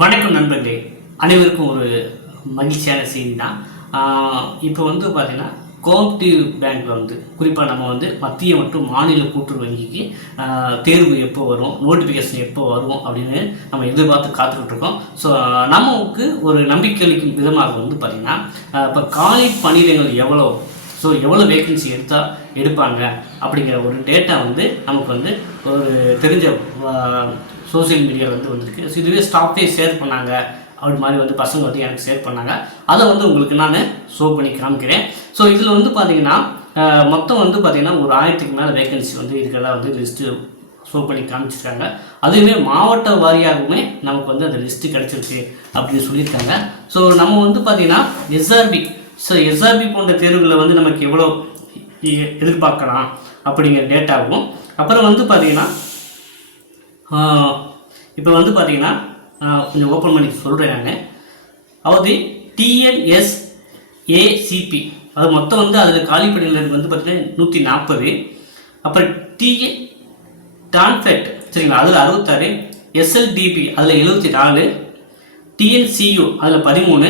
வணக்கம் நண்பர்களே. அனைவருக்கும் ஒரு மகிழ்ச்சியான செய்தி தான். இப்போ வந்து பார்த்தீங்கன்னா கோஆப்டிவ் பேங்க்கில் வந்து குறிப்பாக நம்ம வந்து மத்திய மற்றும் மாநில கூட்டுறவு வங்கிக்கு தேர்வு எப்போ வரும் நோட்டிஃபிகேஷன் எப்போ வரும் அப்படின்னு நம்ம எதிர்பார்த்து காத்துக்கிட்டு இருக்கோம். ஸோ நமக்கு ஒரு நம்பிக்கை அளிக்கும் விதமாக வந்து பார்த்திங்கன்னா இப்போ காலி பணியிடங்கள் எவ்வளோ ஸோ எவ்வளோ வேகன்சி எடுத்தால் எடுப்பாங்க? அப்படிங்கிற ஒரு டேட்டா வந்து நமக்கு வந்து ஒரு தெரிஞ்ச சோஷியல் மீடியாவில் வந்து வந்திருக்கு. ஸோ இதுவே ஸ்டாஃப்டே ஷேர் பண்ணாங்க. அப்படி மாதிரி வந்து பசங்க வந்து எனக்கு ஷேர் பண்ணாங்க. அதை வந்து உங்களுக்கு நான் ஷோ பண்ணி காமிக்கிறேன். ஸோ இதில் வந்து பார்த்தீங்கன்னா மொத்தம் வந்து பார்த்தீங்கன்னா ஒரு ஆயிரத்துக்கு மேலே வேகன்சி வந்து இருக்கிறதா வந்து லிஸ்ட்டு ஷோ பண்ணி காமிச்சிருக்காங்க. அதுவுமே மாவட்ட வாரியாகவுமே நமக்கு வந்து அந்த லிஸ்ட்டு கிடச்சிருக்கு அப்படின்னு சொல்லியிருக்காங்க. ஸோ நம்ம வந்து பார்த்தீங்கன்னா எஸ்ஆர்பி ஸோ எஸ்ஆர்பி போன்ற தேர்வுகளில் வந்து நமக்கு எவ்வளோ எதிர்பார்க்கலாம் அப்படிங்கிற டேட்டாவும் அப்புறம் வந்து பார்த்தீங்கன்னா இப்போ வந்து பார்த்தீங்கன்னா கொஞ்சம் ஓப்பன் பண்ணி சொல்கிறேன் நான். அதாவது டிஎன்எஸ் ஏசிபி அது மொத்தம் வந்து அதில் காலிப்படையில் வந்து பார்த்தீங்கன்னா நூற்றி நாற்பது அப்புறம் டிஏ டான்ஃபெட் சரிங்களா? அதில் அறுபத்தாறு. எஸ்எல்டிபி அதில் எழுபத்தி நாலு. டிஎன்சியு அதில் பதிமூணு.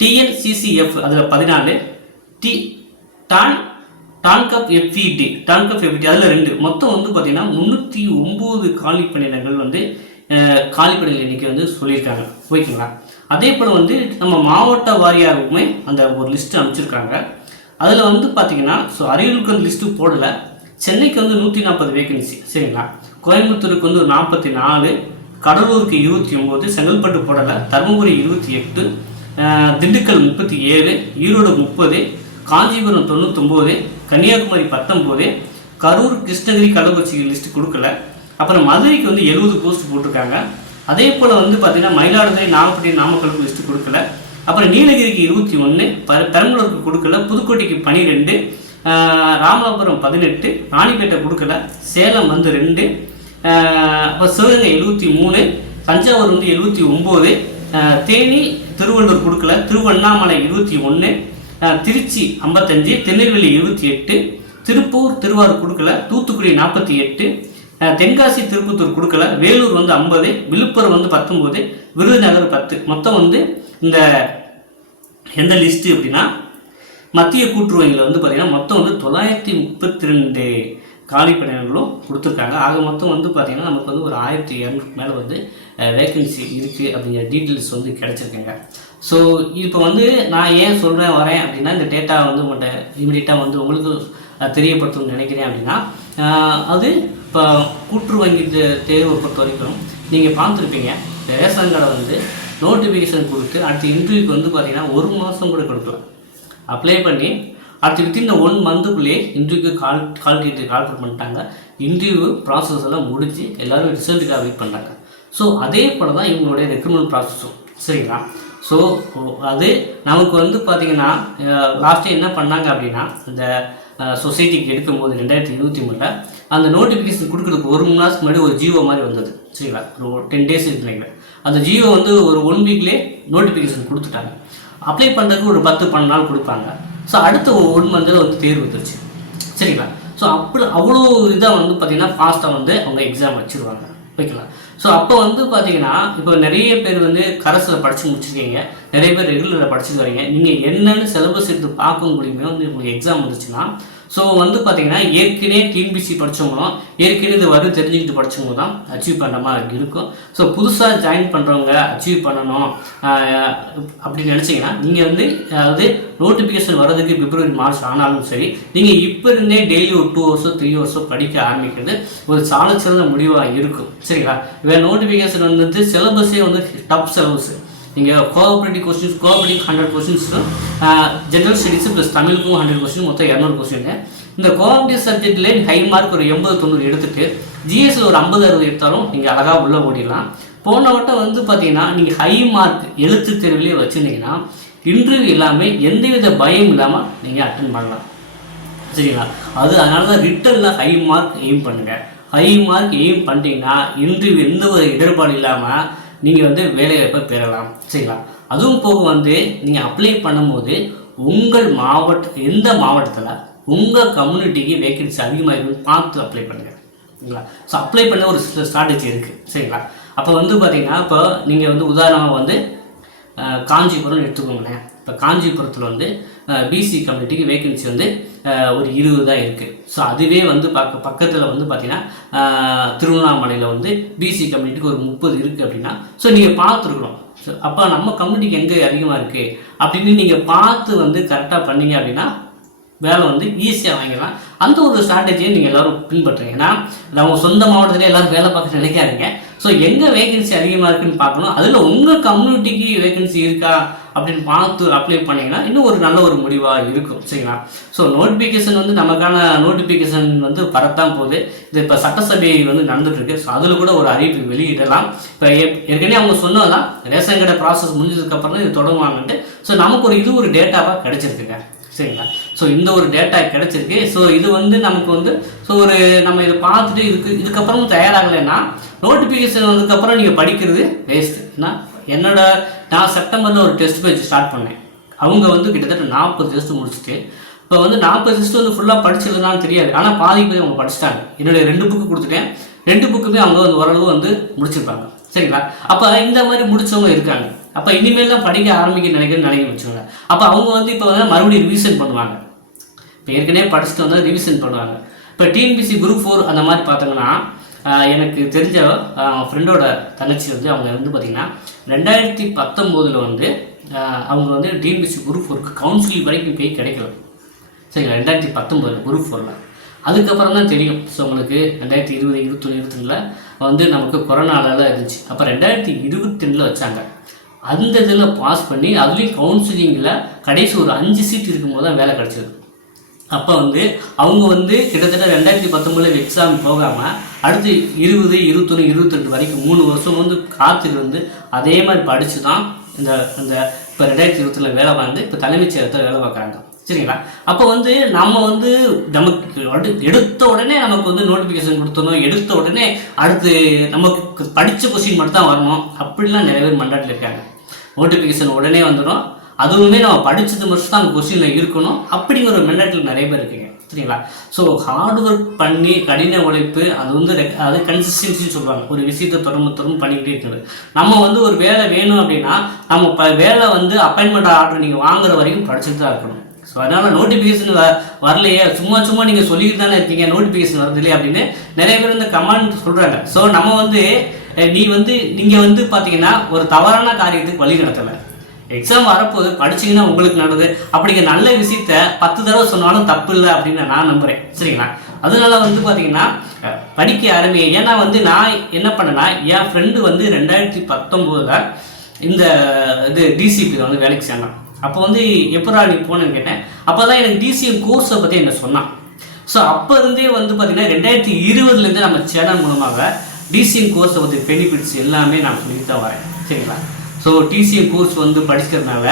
டிஎன்சிசிஎஃப் அதில் பதினாலு. டி டான் டான்கப் எஃப்இடி டான்கப் எஃப்இடி அதில் ரெண்டு. மொத்தம் வந்து பார்த்தீங்கன்னா முந்நூற்றி ஒம்பது காலி பணியிடங்கள் வந்து காலி பணிகள் எண்ணிக்கை வந்து சொல்லியிருக்காங்க. ஓகேங்களா? அதே போல் வந்து நம்ம மாவட்ட வாரியாகவுமே அந்த ஒரு லிஸ்ட்டு அனுப்பிச்சிருக்காங்க. அதில் வந்து பார்த்தீங்கன்னா ஸோ அரியலூருக்கு வந்து லிஸ்ட்டு போடலை. சென்னைக்கு வந்து நூற்றி நாற்பது வேகன்சி சரிங்களா? கோயம்புத்தூருக்கு வந்து ஒரு நாற்பத்தி நாலு கடலூருக்கு இருபத்தி ஒம்பது செங்கல்பட்டு போடலை தருமபுரி இருபத்தி எட்டு திண்டுக்கல் முப்பத்தி ஏழு ஈரோடு முப்பது காஞ்சிபுரம் தொண்ணூத்தொம்போது கன்னியாகுமரி பத்தொம்போது கரூர் கிருஷ்ணகிரி கள்ளக்குறிச்சிக்கு லிஸ்ட் கொடுக்கல. அப்புறம் மதுரைக்கு வந்து எழுபது போஸ்ட் போட்டிருக்காங்க. அதே போல் வந்து பார்த்தீங்கன்னா மயிலாடுதுறை நாகப்பட்டினம் நாமக்கலுக்கு லிஸ்ட் கொடுக்கல. அப்புறம் நீலகிரிக்கு இருபத்தி ஒன்று ப பெரம்பலூருக்கு கொடுக்கல. புதுக்கோட்டைக்கு பன்னிரெண்டு ராமநாதபுரம் பதினெட்டு ராணிப்பேட்டை கொடுக்கல. சேலம் வந்து ரெண்டு அப்புறம் சிவகங்கை எழுபத்தி மூணு தஞ்சாவூர் வந்து எழுபத்தி ஒம்பது தேனி திருவள்ளூர் கொடுக்கல. திருவண்ணாமலை இருபத்தி ஒன்று திருச்சி ஐம்பத்தஞ்சு திருநெல்வேலி இருபத்தி எட்டு திருப்பூர் திருவாரூர் கொடுக்கல தூத்துக்குடி நாற்பத்தி எட்டு தென்காசி திருப்பத்தூர் கொடுக்கல வேலூர் வந்து ஐம்பது விழுப்புரம் வந்து பத்தொம்போது விருதுநகர் பத்து. மொத்தம் வந்து இந்த எந்த லிஸ்ட்டு அப்படின்னா மத்திய கூட்டுறவுகளில் வந்து பார்த்திங்கன்னா மொத்தம் வந்து தொள்ளாயிரத்தி முப்பத்தி ரெண்டு. காலி பணியாளர்களும் கொடுத்துருக்காங்க. ஆக மொத்தம் வந்து பார்த்திங்கன்னா நமக்கு வந்து ஒரு ஆயிரத்தி இரநூறுக்கு மேலே வந்து வேக்கன்சி இருக்குது அப்படிங்கிற டீட்டெயில்ஸ் வந்து கிடச்சிருக்குங்க. ஸோ இப்போ வந்து நான் ஏன் சொல்கிறேன் வரேன் அப்படின்னா இந்த டேட்டா வந்து உங்கள்கிட்ட இமீடியட்டாக வந்து உங்களுக்கு தெரியப்படுத்தணும்னு நினைக்கிறேன் அப்படின்னா அது இப்போ கூற்று வங்கி தே- தேர்வை பொறுத்த வரைக்கும் நீங்கள் பார்த்துருப்பீங்க. ரேஷன் கடை வந்து நோட்டிஃபிகேஷன் கொடுத்து அடுத்த இன்டர்வியூக்கு வந்து பார்த்தீங்கன்னா ஒரு மாதம் கூட கொடுக்கலாம் அப்ளை பண்ணி அடுத்து வித்தின் ஒன் மந்த்துக்குள்ளேயே இன்டர்வியூக்கு கால் கால் கேட்டு கால் பண்ணிட்டாங்க. இன்டர்வியூ ப்ராசஸ் எல்லாம் முடிஞ்சு எல்லாரும் ரிசல்ட்டுக்காக வெயிட் பண்ணுறாங்க ஸோ அதே போல தான் இவங்களுடைய ரெக்ரூட்மெண்ட் ப்ராசஸும் சரிங்களா? ஸோ அது நமக்கு வந்து பார்த்தீங்கன்னா லாஸ்ட்டு என்ன பண்ணாங்க அப்படின்னா இந்த சொசைட்டிக்கு எடுக்கும்போது ரெண்டாயிரத்தி இருபத்தி மூணில் அந்த நோட்டிஃபிகேஷன் கொடுக்குறதுக்கு ஒரு மணி மாதத்துக்கு முன்னாடி ஒரு ஜியோ மாதிரி வந்தது. சரிங்களா? ஒரு டென் டேஸ் இருக்குங்க அந்த ஜியோ வந்து ஒரு ஒன் வீக்லேயே நோட்டிஃபிகேஷன் கொடுத்துட்டாங்க. அப்ளை பண்ணுறதுக்கு ஒரு பத்து பன்னெண்டு நாள் கொடுப்பாங்க. ஸோ அடுத்த ஒன் மந்தில் வந்து தேர்வு வந்துருச்சு. சரிங்களா? ஸோ அப்படி அவ்வளோ இதாக வந்து பார்த்தீங்கன்னா ஃபாஸ்ட்டாக வந்து அவங்க எக்ஸாம் வச்சுருவாங்க. ஓகேங்களா ஸோ அப்போ வந்து பார்த்தீங்கன்னா இப்போ நிறைய பேர் வந்து கரஸில் படித்து முடிச்சிருக்கீங்க. நிறைய பேர் ரெகுலரில் படிச்சுட்டு வரீங்க. நீங்கள் என்னென்னு சிலபஸ் எடுத்து பார்க்க முடியுமே வந்து உங்களுக்கு எக்ஸாம் வந்துச்சுன்னா ஸோ வந்து பார்த்தீங்கன்னா ஏற்கனவே டிஎன்பிசி படித்தவங்களும் ஏற்கனவே இது வரும் தெரிஞ்சுக்கிட்டு படித்தவங்க தான் அச்சீவ் பண்ணுற மாதிரி இருக்கும். ஸோ புதுசாக ஜாயின் பண்ணுறவங்க அச்சீவ் பண்ணணும் அப்படின்னு நினச்சிங்கன்னா நீங்கள் வந்து அதாவது நோட்டிஃபிகேஷன் வர்றதுக்கு பிப்ரவரி மார்ச் ஆனாலும் சரி நீங்கள் இப்போ இருந்தே டெய்லி ஒரு டூ ஹவர்ஸோ த்ரீ ஹவர்ஸோ படிக்க ஆரம்பிக்கிறது ஒரு சால சிறந்த முடிவாக இருக்கும். சரிங்களா? வேறு நோட்டிஃபிகேஷன் வந்து சிலபஸே வந்து டப் சிலபஸ் நீங்கள் cooperative questions cooperative hundred questions general studies plus தமிழுக்கும் ஹண்ட்ரட் கொஸ்டின் மொத்தம் இரநூறு கொஸ்டின் இந்த கோஆப்ரேட்டிவ் சப்ஜெக்ட்லேயே ஹை மார்க் ஒரு எண்பது தொண்ணூறு எடுத்துட்டு ஜிஎஸ்ல ஒரு ஐம்பது அறுபது எடுத்தாலும் நீங்கள் அழகாக உள்ளே ஓடிடலாம். போன வட்டம் வந்து பார்த்தீங்கன்னா நீங்கள் ஹை மார்க் எழுத்து தேர்விலே வச்சுருந்தீங்கன்னா இன்டர்வியூ இல்லாமல் எந்தவித பயம் இல்லாமல் நீங்கள் அட்டன் பண்ணலாம். சரிங்களா? அது அதனால தான் ரிட்டனில் ஹை மார்க் எய்ம் பண்ணுங்கள் ஹை மார்க் எய்ம் பண்ணிட்டீங்கன்னா இன்டர்வியூ எந்த ஒரு இடர்பாடு இல்லாமல் நீங்கள் வந்து வேலைவாய்ப்பை பெறலாம். சரிங்களா? அதுவும் போக வந்து நீங்கள் அப்ளை பண்ணும்போது உங்கள் மாவட்ட எந்த மாவட்டத்தில் உங்கள் கம்யூனிட்டிக்கு வேக்கன்சி அதிகமாக இருக்குன்னு பார்த்து அப்ளை பண்ணுங்கள் சரிங்களா? ஸோ அப்ளை பண்ண ஒரு ஸ்ட்ராட்டஜி இருக்குது சரிங்களா? அப்போ வந்து பார்த்தீங்கன்னா இப்போ நீங்கள் வந்து உதாரணமாக வந்து காஞ்சிபுரம் எடுத்துக்கோங்களேன். இப்போ காஞ்சிபுரத்தில் வந்து பிசி கம்யூனிட்டிக்கு வேகன்சி வந்து ஒரு இருபது தான் இருக்குது ஸோ அதுவே வந்து பக்க பக்கத்தில் வந்து பார்த்தீங்கன்னா திருவண்ணாமலையில் வந்து பிசி கம்யூனிட்டிக்கு ஒரு முப்பது இருக்குது அப்படின்னா ஸோ நீங்கள் பார்த்துருக்கணும். ஸோ அப்போ நம்ம கம்யூனிட்டிக்கு எங்கே அதிகமாக இருக்குது அப்படின்னு நீங்கள் பார்த்து வந்து கரெக்டாக பண்ணீங்க அப்படின்னா வேலை வந்து ஈஸியாக வாங்கிடலாம். அந்த ஒரு ஸ்ட்ராட்டஜியை நீங்கள் எல்லாரும் பின்பற்றுங்க. ஏன்னா நம்ம சொந்த மாவட்டத்திலே எல்லாரும் வேலை பார்க்க நினைக்காதீங்க. ஸோ எங்கே வேகன்சி அதிகமாக இருக்குன்னு பார்க்கணும். அதில் உங்கள் கம்யூனிட்டிக்கு வேகன்சி இருக்கா அப்படின்னு பார்த்து அப்ளை பண்ணீங்கன்னா இன்னும் ஒரு நல்ல ஒரு முடிவாக இருக்கும். சரிங்களா? ஸோ நோட்டிஃபிகேஷன் வந்து நமக்கான நோட்டிஃபிகேஷன் வந்து வரத்தான் போகுது. இது இப்போ சட்டசபை வந்து நடந்துட்டு ஸோ அதில் கூட ஒரு அறிவிப்பு வெளியிடலாம். இப்போ ஏற்கனவே அவங்க சொன்னதான் ரேஷன் கடை ப்ராசஸ் முடிஞ்சதுக்கப்புறம் இது தொடங்குவாங்கன்ட்டு. ஸோ நமக்கு ஒரு இது ஒரு டேட்டாவாக கிடைச்சிருக்குங்க. சரிங்களா? ஸோ இந்த ஒரு டேட்டா கிடைச்சிருக்கு. ஸோ இது வந்து நமக்கு வந்து ஸோ ஒரு நம்ம இதை பார்த்துட்டு இதுக்கு இதுக்கப்புறமும் தயாராகலைன்னா நோட்டிஃபிகேஷன் வந்ததுக்கப்புறம் நீங்கள் படிக்கிறது வேஸ்ட்டு ஏன்னா என்னோட நான் செப்டம்பரில் ஒரு டெஸ்ட் பேஜ் ஸ்டார்ட் பண்ணேன். அவங்க வந்து கிட்டத்தட்ட நாற்பது டெஸ்ட் முடிச்சுட்டு இப்போ வந்து நாற்பது டெஸ்ட் வந்து ஃபுல்லாக படிச்சிருந்தாலும் தெரியாது. ஆனால் பாதி பேர் அவங்க படிச்சிட்டாங்க. என்னுடைய ரெண்டு புக்கு கொடுத்துட்டேன். ரெண்டு புக்குமே அவங்க வந்து ஓரளவு வந்து முடிச்சிருப்பாங்க. சரிங்களா? அப்போ இந்த மாதிரி முடிச்சவங்க இருக்காங்க. அப்போ இனிமேல் தான் படிக்க ஆரம்பிக்க நினைக்கிறேன்னு நினைக்க வச்சுக்கோங்க. அப்போ அவங்க வந்து இப்போ வந்து மறுபடியும் ரிவிஷன் பண்ணுவாங்க. இப்போ ஏற்கனவே படிச்சுட்டு வந்தால் ரிவிஷன் பண்ணுவாங்க. இப்போ டிஎன்பிசி குரூப் ஃபோர் அந்த மாதிரி பார்த்தோங்கன்னா எனக்கு தெரிஞ்ச ஃப்ரெண்டோட தங்கச்சி வந்து அவங்க வந்து பார்த்திங்கன்னா ரெண்டாயிரத்தி பத்தொம்போதில் வந்து அவங்க வந்து டிஎன்பிசி குரூப் ஃபோருக்கு கவுன்சிலிங் வரைக்கும் போய் கிடைக்கல. சரிங்களா? ரெண்டாயிரத்தி பத்தொம்போதில் குரூப் ஃபோரில் அதுக்கப்புறம் தான் தெரியும். ஸோ உங்களுக்கு ரெண்டாயிரத்தி இருபது இருபத்தொன்று இருபத்தொன்னில் வந்து நமக்கு கொரோனாவில் தான் இருந்துச்சு. அப்போ ரெண்டாயிரத்தி இருபத்தி ரெண்டில் வச்சாங்க. அந்த இதில் பாஸ் பண்ணி அதுலேயும் கவுன்சிலிங்கில் கடைசி ஒரு அஞ்சு சீட் இருக்கும்போது தான் வேலை கிடச்சிது. அப்போ வந்து அவங்க வந்து கிட்டத்தட்ட ரெண்டாயிரத்தி பத்தொம்பதுல எக்ஸாம் போகாமல் அடுத்து இருபது இருபத்தொன்று இருபத்தெட்டு வரைக்கும் மூணு வருஷம் வந்து காத்திருந்து அதே மாதிரி படித்து தான் இந்த இந்த இப்போ ரெண்டாயிரத்தி இருபத்தில் வேலை வாழ்ந்து இப்போ தலைமைச் செயலத்தில் வேலை பார்க்குறாங்க. சரிங்களா? அப்போ வந்து நம்ம வந்து நமக்கு எடுத்த உடனே நமக்கு வந்து நோட்டிஃபிகேஷன் கொடுத்தணும் எடுத்த உடனே அடுத்து நமக்கு படித்த கொஸ்டின் மட்டும் தான் வரணும். அப்படிலாம் நிறைய பேர் மண்டாட்டில் இருக்காங்க. நோட்டிஃபிகேஷன் உடனே வந்துடும் அதுவுமே நம்ம படித்தது மட்டும் தான் அந்த கொஸ்டினில் இருக்கணும். அப்படிங்கிற ஒரு மெண்டாட்டில் நிறைய பேர் இருக்குங்க. சரிங்களா? ஸோ ஹார்ட் ஒர்க் பண்ணி கடின உழைப்பு அது வந்து அது கன்சிஸ்டன்சின்னு சொல்லுவாங்க. ஒரு விஷயத்தை தொடர்ந்து தொடர்ந்து பண்ணிக்கிட்டே இருக்கிறது. நம்ம வந்து ஒரு வேலை வேணும் அப்படின்னா நம்ம ப வேலை வந்து அப்பாயின்மெண்ட் ஆர்டர் நீங்கள் வாங்குற வரைக்கும் படிச்சுட்டு தான் இருக்கணும். ஸோ அதனால் நோட்டிஃபிகேஷன் வ வரலையே. சும்மா சும்மா நீங்கள் சொல்லிட்டு தானே இருக்கீங்க. நோட்டிஃபிகேஷன் வருது இல்லையா அப்படின்னு நிறைய பேர் இந்த கமெண்ட் சொல்கிறாங்க ஸோ நம்ம வந்து நீ வந்து நீங்கள் வந்து பார்த்தீங்கன்னா ஒரு தவறான காரியத்துக்கு வழி நடத்தலை. எக்ஸாம் வரப்போது படிச்சீங்கன்னா உங்களுக்கு நல்லது. அப்படிங்கிற நல்ல விஷயத்த பத்து தடவை சொன்னாலும் தப்பு இல்லை அப்படின்னு நான் நம்புகிறேன் சரிங்களா? அதனால வந்து பார்த்தீங்கன்னா படிக்க ஆரம்பி ஏன்னா வந்து நான் என்ன பண்ணேன்னா என் ஃப்ரெண்டு வந்து ரெண்டாயிரத்தி பத்தொம்போதில் இந்த இது டிசிபி வந்து வேலைக்கு சேர்ந்தான். அப்போ வந்து எப்படா நீ போனேன்னு கேட்டேன். அப்போ தான் எனக்கு டிசிஎம் கோர்ஸை பற்றி என்ன சொன்னான். ஸோ அப்போ இருந்தே வந்து பார்த்தீங்கன்னா ரெண்டாயிரத்தி இருபதுலேருந்து நம்ம சேனல் மூலமாக டிசிஎம் கோர்ஸை பற்றி பெனிஃபிட்ஸ் எல்லாமே நான் சொல்லிட்டு தான் வரேன். சரிங்களா? ஸோ டிசிஎம் கோர்ஸ் வந்து படிக்கிறதுனால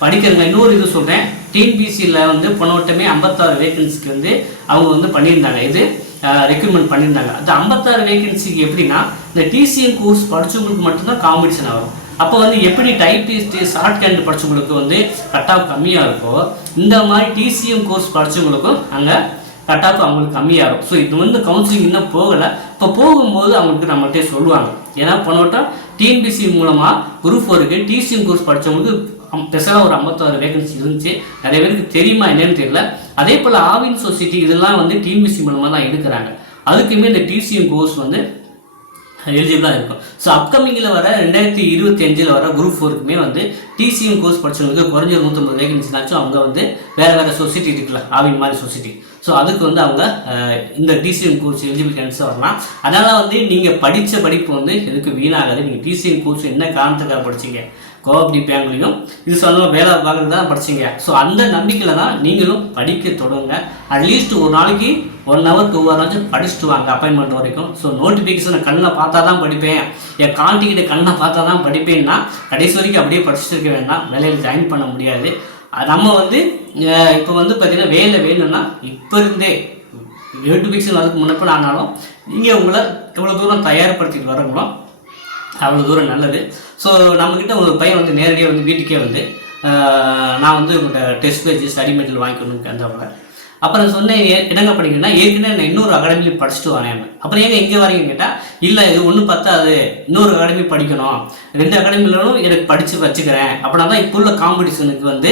படிக்கிறதுல இன்னொரு இது சொல்கிறேன் டிஎன்பிசியில் வந்து போனவட்டமே ஐம்பத்தாறு வேகன்சிக்கு வந்து அவங்க வந்து பண்ணியிருந்தாங்க. இது ரெக்ரூட்மெண்ட் பண்ணியிருந்தாங்க. அந்த ஐம்பத்தாறு வேகன்சிக்கு எப்படின்னா இந்த டிசிஎம் கோர்ஸ் படிச்சவங்களுக்கு மட்டும்தான் காம்படிஷன் ஆகும். அப்போ வந்து எப்படி டைப்பிஸ்ட் ஷார்ட் ஹேண்ட் படித்தவங்களுக்கு வந்து கட் ஆஃப் கம்மியாக இருக்கோ இந்த மாதிரி டிசிஎம் கோர்ஸ் படிச்சவங்களுக்கும் அங்கே கட் ஆஃப் அவங்களுக்கு கம்மியாகும் ஸோ இது வந்து கவுன்சிலிங் இன்னும் போகலை. இப்போ போகும்போது அவங்களுக்கு நம்மகிட்டே சொல்லுவாங்க. ஏன்னா போனவட்டம் டிஎன்பிசி மூலமாக குரூப் ஃபோருக்கு டிசிஎம் கோர்ஸ் படித்தவங்களுக்கு ஸ்பெஷலாக ஒரு ஐம்பத்தாறு வேகன்சி இருந்துச்சு. நிறைய பேருக்கு தெரியுமா என்னன்னு தெரியல. அதே போல் ஆவின் சொசைட்டி இதெல்லாம் வந்து டிஎன்பிசி மூலமாக தான் எடுக்கிறாங்க. அதுக்குமே இந்த டிசிஎம் கோர்ஸ் வந்து எலிஜிபிளாக இருக்கும். ஸோ அப்கமிங்கில் வர ரெண்டாயிரத்தி இருபத்தி அஞ்சில் வர குரூப் ஃபோருக்குமே வந்து டிசிஎம் கோர்ஸ் படிச்சவங்களுக்கு குறைஞ்ச நூற்றம்பது வேகன்சினாச்சும் அவங்க வந்து வேறு வேறு சொசைட்டி இருக்குல்ல ஆவின் மாதிரி சொசைட்டி ஸோ அதுக்கு வந்து அவங்க இந்த டிசிஎம் கோர்ஸ் எலிஜிபிள் கேன்சர் வரலாம். அதனால் வந்து நீங்கள் படித்த படிப்பு வந்து எதுக்கு வீணாகாது. நீங்கள் டிசிஎம் கோர்ஸ் என்ன காரணத்துக்காக படிச்சீங்க? கோஆப்டி பேங்க்லையும் இது சொன்ன வேலை பார்க்குறது தான் படிச்சீங்க. ஸோ அந்த நம்பிக்கையில் தான் நீங்களும் படிக்க தொடங்க அட்லீஸ்ட் ஒரு நாளைக்கு ஒன் ஹவர் டூ ஹவராச்சும் படிச்சுட்டு வாங்க அப்பாயின்மெண்ட் வரைக்கும். ஸோ நோட்டிஃபிகேஷனை கண்ணில் பார்த்தா தான் படிப்பேன். என் கான்டிகிட்ட கண்ணை பார்த்தா தான் படிப்பேன்னா கடைசி வரைக்கும் அப்படியே படிச்சுட்டு இருக்க வேண்டாம். வேலையில் ஜாயின் பண்ண முடியாது. நம்ம வந்து இப்போ வந்து பார்த்தீங்கன்னா வேலை வேணும்னா இப்போ இருந்தே நோட்டிஃபிகேஷன் அதுக்கு முன்னப்ப ஆனாலும் நீங்கள் உங்களை எவ்வளோ தூரம் தயார்படுத்திட்டு வரங்களோ அவ்வளோ தூரம் நல்லது. ஸோ நம்மக்கிட்ட ஒரு பையன் வந்து நேரடியாக வந்து வீட்டுக்கே வந்து நான் வந்து உங்கள்கிட்ட டெஸ்ட் பேஜ் ஸ்டடி மெட்டீரியல் வாங்கிக்கணும்னு வந்தவங்க அப்புறம் சொன்னேன் என்னங்க படிக்கிறேன்னா ஏற்கனவே நான் இன்னொரு அகாடமியில் படிச்சுட்டு வரேன். அப்புறம் ஏங்க எங்கே வரீங்கன்னு கேட்டால் இல்லை இது ஒன்றும் பத்தாது. இன்னொரு அகாடமி படிக்கணும். ரெண்டு அகாடமிலும் எனக்கு படித்து வச்சுக்கிறேன். அப்படின்னா தான் இப்போ உள்ள காம்படிஷனுக்கு வந்து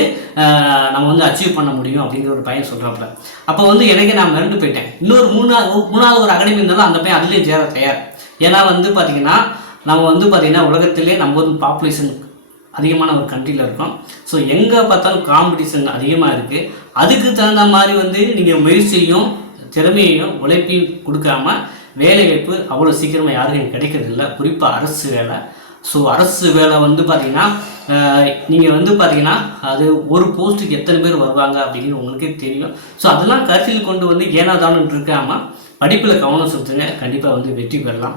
நம்ம வந்து அச்சீவ் பண்ண முடியும் அப்படிங்கிற ஒரு பையன் சொல்கிறாப்புல அப்போ வந்து எனக்கு நான் மிரண்டு போயிட்டேன். இன்னொரு மூணாவது மூணாவது ஒரு அகாடமி இருந்தாலும் அந்த பையன் அதுலேயும் சேர தயார். ஏன்னா வந்து பார்த்தீங்கன்னா நம்ம வந்து பார்த்திங்கன்னா உலகத்திலே நம்ம வந்து பாப்புலேஷன் அதிகமான ஒரு கண்ட்ரியில் இருக்கோம். ஸோ எங்கே பார்த்தாலும் காம்படிஷன் அதிகமாக இருக்குது அதுக்கு தகுந்த மாதிரி வந்து நீங்கள் முயற்சியும் திறமையையும் உழைப்பையும் கொடுக்காம வேலைவாய்ப்பு அவ்வளோ சீக்கிரமாக யாருக்கும் கிடைக்கிறதில்ல குறிப்பாக அரசு வேலை. ஸோ அரசு வேலை வந்து பார்த்தீங்கன்னா நீங்கள் வந்து பார்த்தீங்கன்னா அது ஒரு போஸ்ட்டுக்கு எத்தனை பேர் வருவாங்க அப்படிங்கிறது உங்களுக்கே தெரியும். ஸோ அதெல்லாம் கருத்தில் கொண்டு வந்து ஏனாதானு இருக்காமல் படிப்பில் கவனம் செலுத்துங்க. கண்டிப்பாக வந்து வெற்றி பெறலாம்.